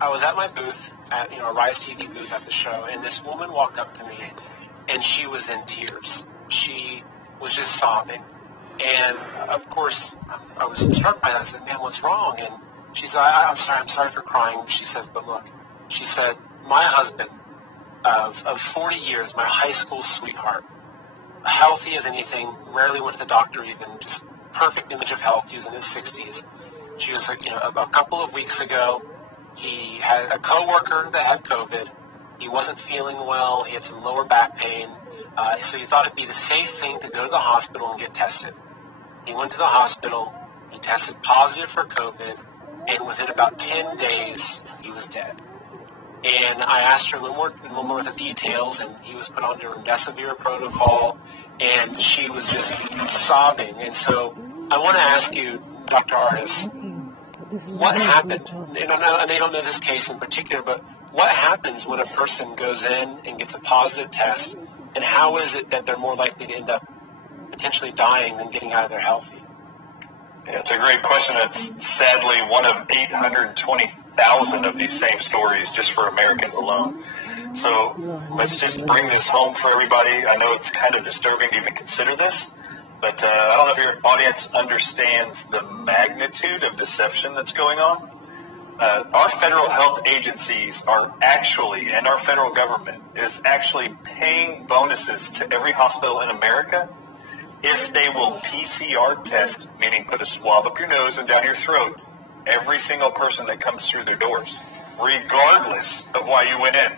I was at my booth, at a Rise TV booth at the show, and this woman walked up to me, and she was in tears. She was just sobbing. And, of course, I was struck by that. I said, man, what's wrong? And she said, I'm sorry for crying. She says, but look, she said, my husband of 40 years, my high school sweetheart, healthy as anything, rarely went to the doctor even, just perfect image of health. He was in his 60s. She was like, a couple of weeks ago, he had a coworker that had COVID. He wasn't feeling well. He had some lower back pain. So he thought it'd be the safe thing to go to the hospital and get tested. He went to the hospital. He tested positive for COVID. And within about 10 days, he was dead. And I asked her a little more of the details, and he was put on the remdesivir protocol, and she was just sobbing. And so I want to ask you, Dr. Artis, what happened? And I don't know this case in particular, but what happens when a person goes in and gets a positive test, and how is it that they're more likely to end up potentially dying than getting out of there healthy? Yeah, it's a great question. It's sadly one of 820,000 of these same stories just for Americans alone. So let's just bring this home for everybody. I know it's kind of disturbing to even consider this, but I don't know if your audience understands the magnitude of deception that's going on. Our federal health agencies are actually, and our federal government is actually paying bonuses to every hospital in America if they will PCR test, meaning put a swab up your nose and down your throat, every single person that comes through their doors, regardless of why you went in.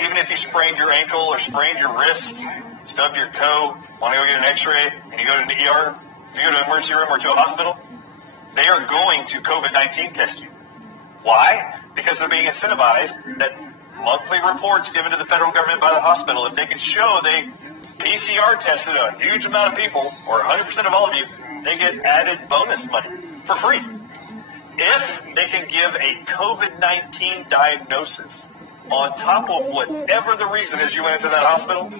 Even if you sprained your ankle or sprained your wrist, stubbed your toe, want to go get an x-ray, and you go to the ER, if you go to an emergency room or to a hospital, they are going to COVID-19 test you. Why? Because they're being incentivized that monthly reports given to the federal government by the hospital, if they can show they PCR tested a huge amount of people, or 100% of all of you, they get added bonus money for free. If they can give a COVID-19 diagnosis on top of whatever the reason is you went into that hospital,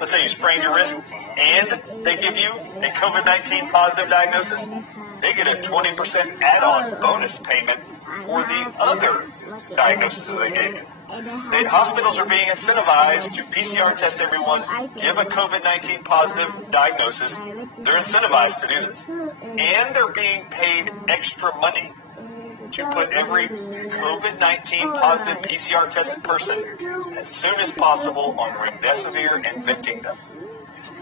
let's say you sprained your wrist, and they give you a COVID-19 positive diagnosis, they get a 20% add-on bonus payment for the other diagnosis that they gave you. The hospitals are being incentivized to PCR test everyone, give a COVID-19 positive diagnosis. They're incentivized to do this. And they're being paid extra money to put every COVID-19 positive PCR tested person as soon as possible on remdesivir and venting them.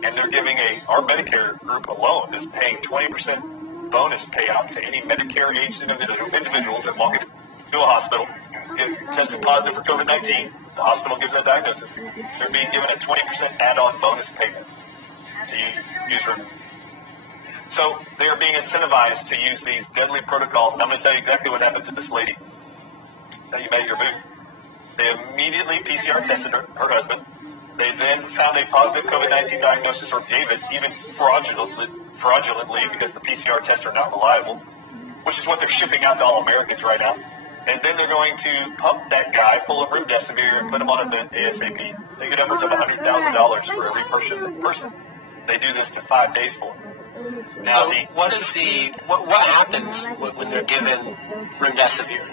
And they're giving our Medicare group alone is paying 20% bonus payout to any Medicare-aged individuals that walk into a hospital, get tested positive for COVID-19. The hospital gives that diagnosis. They're being given a 20% add-on bonus payment to use remdesivir. So they are being incentivized to use these deadly protocols. And I'm going to tell you exactly what happened to this lady that you met at your booth. They immediately PCR tested her husband. They then found a positive COVID-19 diagnosis, or gave it even fraudulently because the PCR tests are not reliable, which is what they're shipping out to all Americans right now. And then they're going to pump that guy full of remdesivir and put him on a vent ASAP. They get upwards of $100,000 for every person. They do this to 5 days for. Now, so what happens when they're given remdesivir?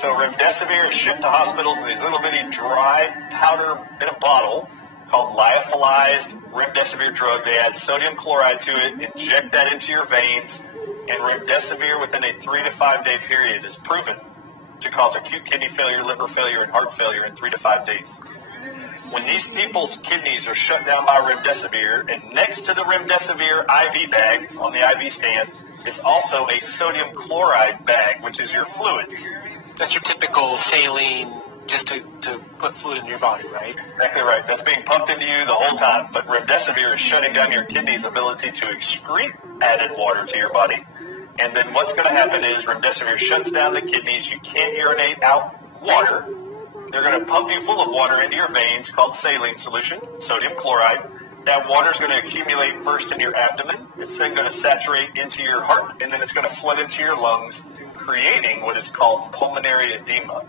So remdesivir is shipped to hospitals in these little bitty dry powder in a bottle called lyophilized remdesivir drug. They add sodium chloride to it, inject that into your veins, and remdesivir within a 3 to 5 day period is proven to cause acute kidney failure, liver failure, and heart failure in 3 to 5 days. When these people's kidneys are shut down by remdesivir, and next to the remdesivir IV bag on the IV stand is also a sodium chloride bag, which is your fluids. That's your typical saline, just to put fluid in your body, right? Exactly right. That's being pumped into you the whole time. But remdesivir is shutting down your kidney's ability to excrete added water to your body. And then what's going to happen is remdesivir shuts down the kidneys. You can't urinate out water. They're going to pump you full of water into your veins called saline solution, sodium chloride. That water is going to accumulate first in your abdomen. It's then going to saturate into your heart, and then it's going to flood into your lungs, creating what is called pulmonary edema.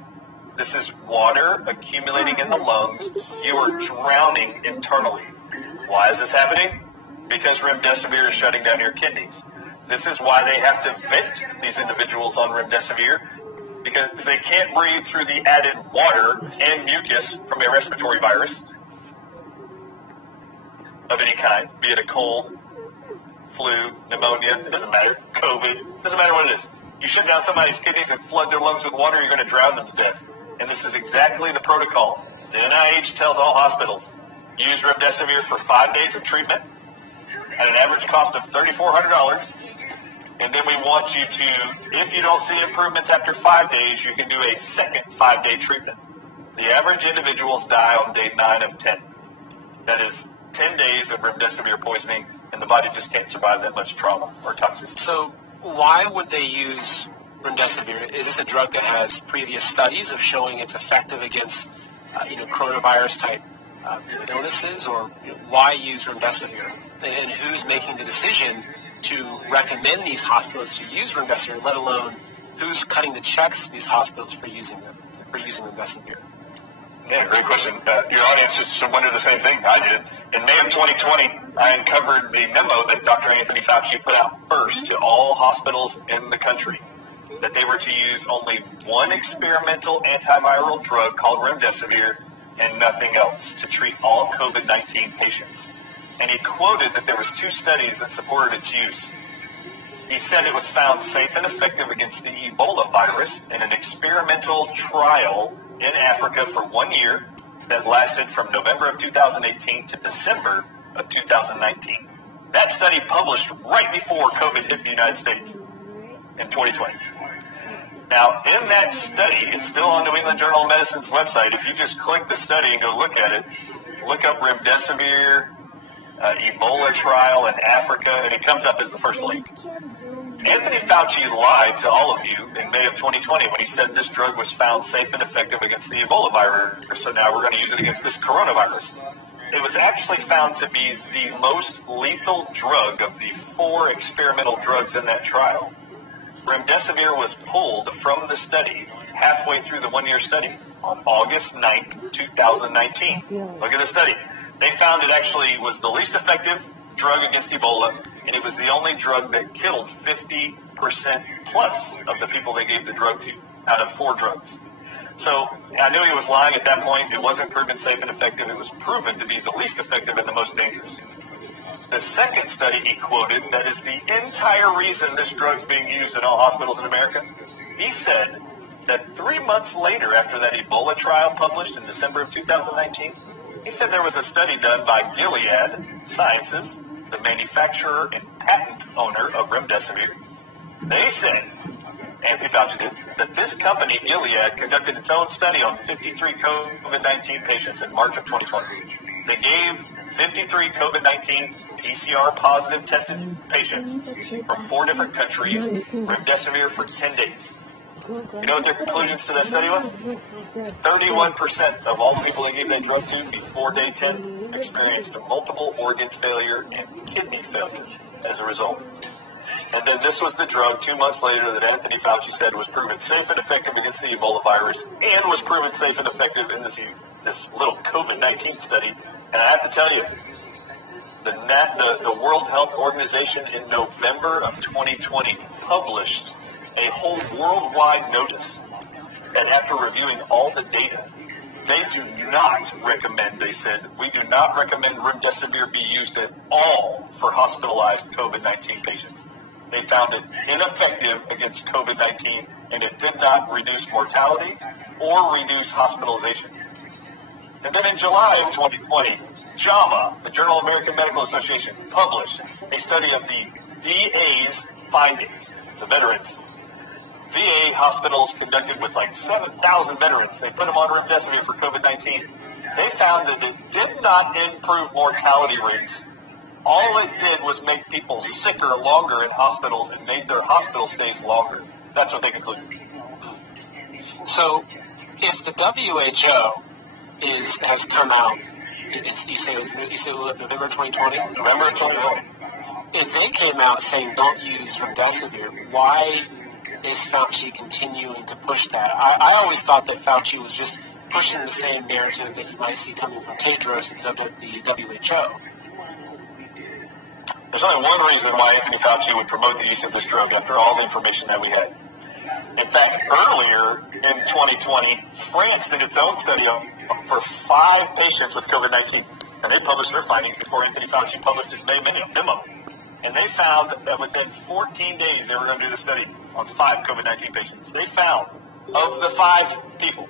This is water accumulating in the lungs. You are drowning internally. Why is this happening? Because remdesivir is shutting down your kidneys. This is why they have to vent these individuals on remdesivir. because they can't breathe through the added water and mucus from a respiratory virus of any kind, be it a cold, flu, pneumonia, it doesn't matter, COVID, it doesn't matter what it is. You shut down somebody's kidneys and flood their lungs with water, you're going to drown them to death. And this is exactly the protocol. The NIH tells all hospitals, use remdesivir for 5 days of treatment at an average cost of $3,400. And then we want you to, if you don't see improvements after 5 days, you can do a second 5-day treatment. The average individuals die on day 9 of 10. That is 10 days of remdesivir poisoning, and the body just can't survive that much trauma or toxicity. So why would they use remdesivir? Is this a drug that has previous studies of showing it's effective against, coronavirus type illnesses, or why use remdesivir? And who's making the decision to recommend these hospitals to use remdesivir, let alone who's cutting the checks to these hospitals for using remdesivir? Yeah, great question. Your audience should wonder the same thing I did. In May of 2020, I uncovered the memo that Dr. Anthony Fauci put out first to all hospitals in the country, that they were to use only one experimental antiviral drug called remdesivir and nothing else to treat all COVID-19 patients. And he quoted that there was 2 studies that supported its use. He said it was found safe and effective against the Ebola virus in an experimental trial in Africa for 1 year that lasted from November of 2018 to December of 2019. That study published right before COVID hit the United States in 2020. Now, in that study, it's still on New England Journal of Medicine's website. If you just click the study and go look at it, look up remdesivir, Ebola trial in Africa, and it comes up as the first link. Anthony Fauci lied to all of you in May of 2020 when he said this drug was found safe and effective against the Ebola virus, so now we're going to use it against this coronavirus. It was actually found to be the most lethal drug of the 4 experimental drugs in that trial. Remdesivir was pulled from the study halfway through the 1-year study on August 9th, 2019. Look at the study. They found it actually was the least effective drug against Ebola, and it was the only drug that killed 50% plus of the people they gave the drug to out of 4 drugs. So I knew he was lying at that point. It wasn't proven safe and effective. It was proven to be the least effective and the most dangerous. The second study he quoted, that is the entire reason this drug's being used in all hospitals in America, he said that 3 months later, after that Ebola trial published in December of 2019, he said there was a study done by Gilead Sciences, the manufacturer and patent owner of remdesivir. They said, Anthony Fauci did, that this company, Gilead, conducted its own study on 53 COVID-19 patients in March of 2020. They gave 53 COVID-19 PCR positive tested patients from 4 different countries remdesivir for 10 days. You know what their conclusions to that study was? 31% of all the people they gave that drug to before day 10 experienced a multiple organ failure and kidney failure as a result. And then this was the drug 2 months later that Anthony Fauci said was proven safe and effective against the Ebola virus and was proven safe and effective in this little COVID-19 study. And I have to tell you, the World Health Organization in November of 2020 published a whole worldwide notice that after reviewing all the data, they do not recommend, they said, we do not recommend remdesivir be used at all for hospitalized COVID-19 patients. They found it ineffective against COVID-19, and it did not reduce mortality or reduce hospitalization. And then in July of 2020, JAMA, the Journal of American Medical Association, published a study of the VA's findings, the veterans. VA hospitals conducted with like 7,000 veterans. They put them on remdesivir for COVID-19. They found that it did not improve mortality rates. All it did was make people sicker longer in hospitals and made their hospital stays longer. That's what they concluded. So if the WHO has come out, you say it was November 2020? November 2020. If they came out saying don't use remdesivir, why is Fauci continuing to push that? I always thought that Fauci was just pushing the same narrative that you might see coming from Tedros and the WHO. There's only one reason why Anthony Fauci would promote the use of this drug after all the information that we had. In fact, earlier in 2020, France did its own study for 5 patients with COVID-19, and they published their findings before Anthony Fauci published his memo. And they found that within 14 days, they were going to do the study on 5 COVID-19 patients. They found, of the 5 people,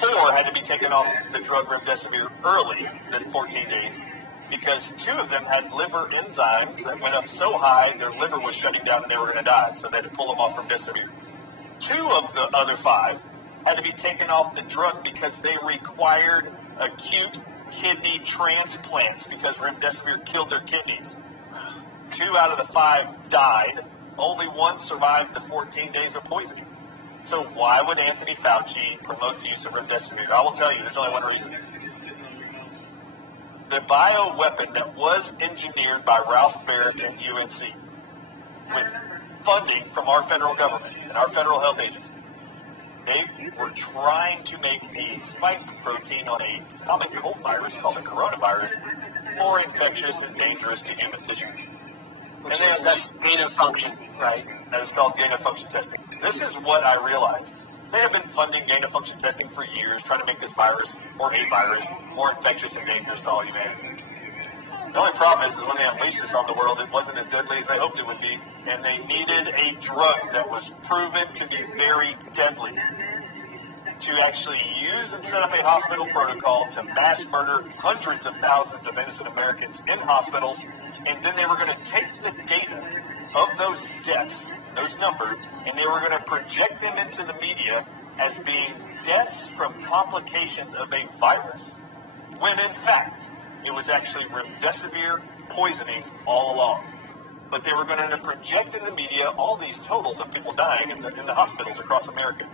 4 had to be taken off the drug remdesivir early than 14 days, because 2 of them had liver enzymes that went up so high their liver was shutting down and they were going to die, so they had to pull them off from remdesivir. 2 of the other 5 had to be taken off the drug because they required acute kidney transplants because remdesivir killed their kidneys. 2 out of the 5 died. Only 1 survived the 14 days of poisoning. So why would Anthony Fauci promote the use of remdesivir? I will tell you, there's only one reason. The bioweapon that was engineered by Ralph Barrett and UNC, with funding from our federal government and our federal health agency, they were trying to make a spike protein on a common cold virus called the coronavirus more infectious and dangerous to human tissue. And then that's gain of function, right? That is called gain of function testing. This is what I realized. They have been funding gain of function testing for years, trying to make this virus, or a virus, more infectious and dangerous to all humanity. The only problem is when they unleashed this on the world, it wasn't as deadly as they hoped it would be, and they needed a drug that was proven to be very deadly to actually use and set up a hospital protocol to mass murder hundreds of thousands of innocent Americans in hospitals, and then they were going to take the data of those deaths, those numbers, and they were going to project them into the media as being deaths from complications of a virus, when in fact it was actually remdesivir poisoning all along. But they were going to project in the media all these totals of people dying in the hospitals across America